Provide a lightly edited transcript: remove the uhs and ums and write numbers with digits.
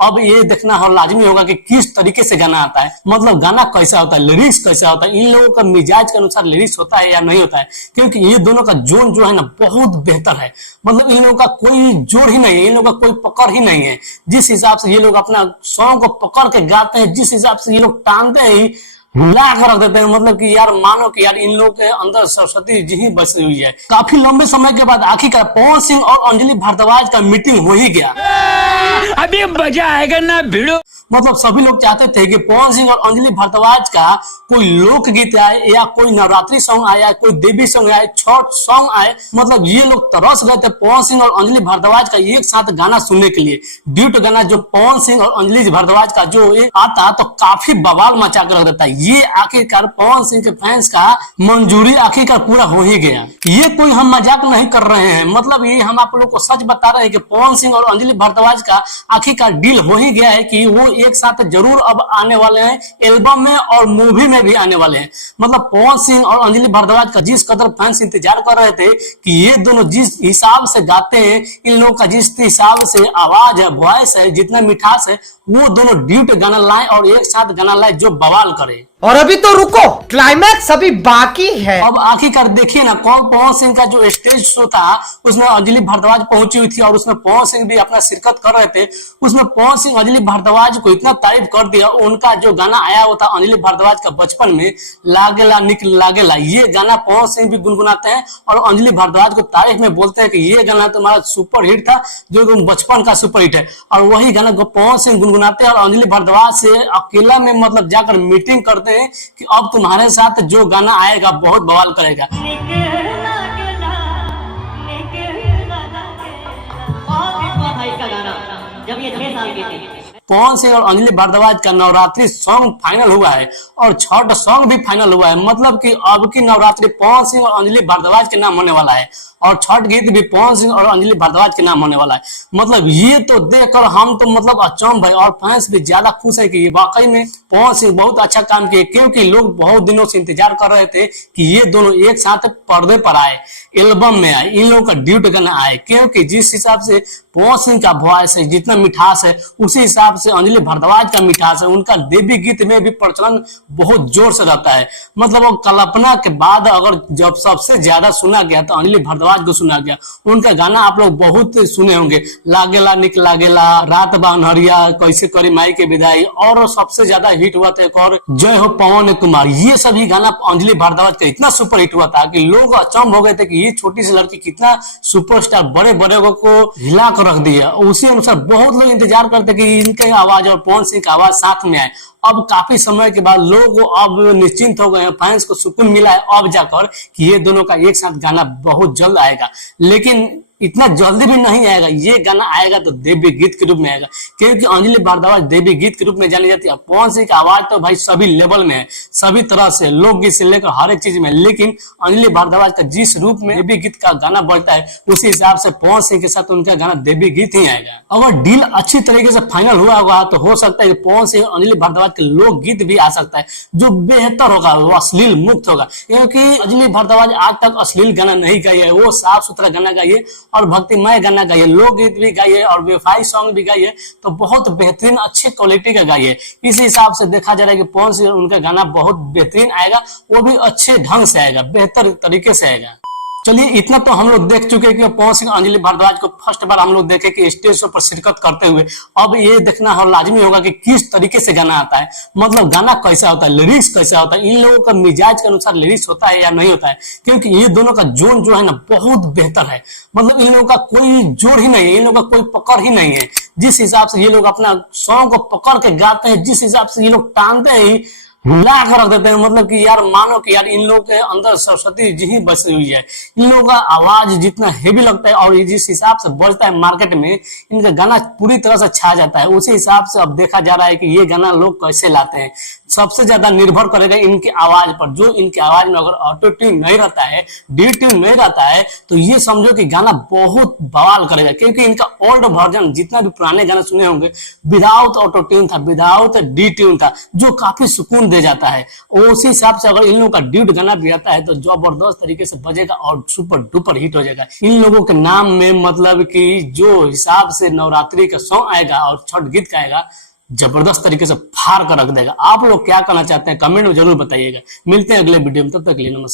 अब ये देखना हो लाजमी होगा कि किस तरीके से गाना आता है, मतलब गाना कैसा होता है, लिरिक्स कैसा होता है, इन लोगों का मिजाज के अनुसार लिरिक्स होता है या नहीं होता है। क्योंकि ये दोनों का जोन जो है ना बहुत बेहतर है, मतलब इन लोगों का कोई जोड़ ही नहीं है, इन लोगों का कोई पकड़ ही नहीं है। जिस हिसाब से ये लोग अपना सॉन्ग को पकड़ के गाते हैं, जिस हिसाब से ये लोग टांगते हैं, ला कर रख देते हैं, मतलब कि यार मानो कि यार इन लोगों के अंदर सरस्वती जी ही बसी हुई है। काफी लंबे समय के बाद आखिरकार पवन सिंह और अंजलि भारद्वाज का मीटिंग हो ही गया। अभी मजा आएगा ना भिड़ो। मतलब सभी लोग चाहते थे कि पवन सिंह और अंजलि भारद्वाज का कोई लोकगीत आए या कोई नवरात्रि सॉन्ग आए या कोई देवी सॉन्ग आए, छठ सॉन्ग आए। मतलब ये लोग तरस गए थे पवन सिंह और अंजलि भारद्वाज का एक साथ गाना सुनने के लिए। ड्यूट गाना जो पवन सिंह और अंजलि भारद्वाज का जो आता तो काफी बवाल मचा कर रख देता है। ये आखिरकार पवन सिंह के फैंस का मंजूरी आखिरकार पूरा हो ही गया। ये कोई हम मजाक नहीं कर रहे हैं, मतलब ये हम आप लोग को सच बता रहे हैं कि पवन सिंह और अंजलि भारद्वाज का आखिरकार डील हो ही गया है कि वो एक साथ जरूर अब आने वाले हैं, एल्बम में और मूवी में भी आने वाले हैं। मतलब पवन सिंह और अंजलि भारद्वाज का जिस कदर फैंस इंतजार कर रहे थे कि ये दोनों जिस हिसाब से गाते हैं, इन लोगों का जिस हिसाब से आवाज है, वॉइस है, जितना मिठास है, वो दोनों ड्यूट गाना लाए और एक साथ गाना लाए जो बवाल करे। और अभी तो रुको, क्लाइमैक्स अभी बाकी है। अब आखिरकार देखिए ना, कौन पवन सिंह का जो स्टेज शो था उसमें अंजलि भारद्वाज पहुंची हुई थी और उसमें पवन सिंह भी अपना शिरकत कर रहे थे। उसमें पवन सिंह अंजलि भारद्वाज को इतना तारीफ कर दिया, उनका जो गाना आया हुआ था अंजलि भारद्वाज का बचपन में, लागेला निक लागेला, ये गाना पवन सिंह भी गुनगुनाते हैं और अंजलि भारद्वाज को तारीफ में बोलते हैं कि ये गाना तुम्हारा सुपर हिट था, जो तुम बचपन का सुपर हिट है। और वही गाना पवन सिंह गुनगुनाते हैं और अंजलि भारद्वाज से अकेला में मतलब जाकर मीटिंग करते हैं कि अब तुम्हारे साथ जो गाना आएगा बहुत बवाल करेगा। जब ये 6 साल के थे। पवन सिंह और अंजलि भारद्वाज का नवरात्रि सॉन्ग फाइनल हुआ है और छठ सॉन्ग भी फाइनल हुआ है। मतलब कि अब की नवरात्रि पवन सिंह और अंजलि भारद्वाज के नाम होने वाला है और छठ गीत भी पवन सिंह और अंजलि भारद्वाज के नाम होने वाला है। मतलब ये तो देखकर हम तो मतलब अचंभ भाई और फैंस भी ज्यादा खुश है कि वाकई में पवन सिंह बहुत अच्छा काम किए, क्योंकि लोग बहुत दिनों से इंतजार कर रहे थे कि ये दोनों एक साथ पर्दे पर आए, एल्बम में आए, इन लोगों का ड्यूट गाना आए। क्योंकि जिस हिसाब से पवन सिंह का वॉइस है, जितना मिठास है, उसी हिसाब से अंजलि भारद्वाज का मिठास है। उनका देवी गीत में भी प्रचलन बहुत जोर से रहता है। मतलब कल्पना के बाद अगर जब सबसे ज्यादा सुना गया तो अंजलि भारद्वाज को सुना गया। उनका गाना आप लोग बहुत सुने होंगे, लागेला निक लागेला, रात बानहरिया, कैसे करी माई के विदाई, और सबसे ज्यादा हिट हुआ था एक और जय हो पवन कुमार। ये सभी गाना अंजलि भारद्वाज का इतना सुपर हिट हुआ था कि लोग अचंभ हो गए थे कि ये छोटी सी लड़की कितना सुपरस्टार बड़े बड़े को हिला कर रख दिया। उसी अनुसार बहुत लोग इंतजार करते कि इनके आवाज और पवन सिंह का आवाज साथ में आए। अब काफी समय के बाद लोग अब निश्चिंत हो गए हैं, फैंस को सुकून मिला है अब जाकर कि ये दोनों का एक साथ गाना बहुत जल्द आएगा। लेकिन इतना जल्दी भी नहीं आएगा, ये गाना आएगा तो देवी गीत के रूप में आएगा, क्योंकि अंजलि भारद्वाज देवी गीत के रूप में जानी जाती है। पवन सिंह का आवाज तो भाई सभी लेवल में है, सभी तरह से, लोकगीत से लेकर हर एक चीज में, लेकिन अंजलि भारद्वाज का जिस रूप में देवी गीत का गाना बढ़ता है उसी हिसाब से पवन सिंह के साथ उनका गाना देवी गीत ही आएगा। अगर डील अच्छी तरीके से फाइनल हुआ होगा तो हो सकता है कि पवन सिंह और अंजलि भारद्वाज के लोकगीत भी आ सकता है, जो बेहतर होगा, वो अश्लील मुक्त होगा। क्योंकि अंजलि भारद्वाज आज तक अश्लील गाना नहीं गाई है, वो साफ सुथरा गाना गाई है और भक्तिमय गाना गाइए, लोकगीत भी गाइए और वेफाई सॉन्ग भी गाइए, तो बहुत बेहतरीन अच्छे क्वालिटी का गाइए। इस हिसाब से देखा जा रहा है कि पवन सिंह उनका गाना बहुत बेहतरीन आएगा, वो भी अच्छे ढंग से आएगा, बेहतर तरीके से आएगा। चलिए इतना तो हम लोग देख चुके हैं कि पवन सिंह अंजलि भारद्वाज को फर्स्ट बार हम लोग देखे कि स्टेज शो पर शिरकत करते हुए। अब ये देखना हो लाजमी होगा कि किस तरीके से गाना आता है, मतलब गाना कैसा होता है, लिरिक्स कैसा होता है, इन लोगों का मिजाज के अनुसार लिरिक्स होता है या नहीं होता है। क्योंकि ये दोनों का जोन जो है ना बहुत बेहतर है, मतलब इन लोगों का कोई जोड़ ही नहीं है, इन लोगों का कोई पकड़ ही नहीं है। जिस हिसाब से ये लोग अपना सॉन्ग को पकड़ के गाते हैं, जिस हिसाब से ये लोग टांगते हैं, ला कर रख देते हैं। मतलब कि यार मानो कि यार इन लोगों के अंदर सरस्वती जी ही बसी हुई है। इन लोगों का आवाज जितना हेवी लगता है और जिस हिसाब से बजता है मार्केट में, इनका गाना पूरी तरह से छा जाता है। उसी हिसाब से अब देखा जा रहा है कि ये गाना लोग कैसे लाते हैं। सबसे ज्यादा निर्भर करेगा इनकी आवाज पर। जो इनकी आवाज में अगर ऑटो ट्यून नहीं रहता है, डी ट्यून नहीं रहता है, तो ये समझो कि गाना बहुत बवाल करेगा। क्योंकि इनका ओल्ड वर्जन जितना भी पुराने गाने सुने होंगे विदाउट ऑटो ट्यून था, विदाउट डी ट्यून था, जो काफी सुकून दे जाता है। उसी हिसाब से अगर इन लोगों का ड्यूट गाना भी आता है तो जबरदस्त तरीके से बजेगा और सुपर डुपर हिट हो जाएगा। इन लोगों के नाम में मतलब कि जो हिसाब से नवरात्रि का सॉन्ग आएगा और छठ गीत का आएगा, जबरदस्त तरीके से फाड़ कर रख देगा। आप लोग क्या कहना चाहते हैं कमेंट में जरूर बताइएगा। मिलते हैं अगले वीडियो में, तब तक के लिए नमस्कार।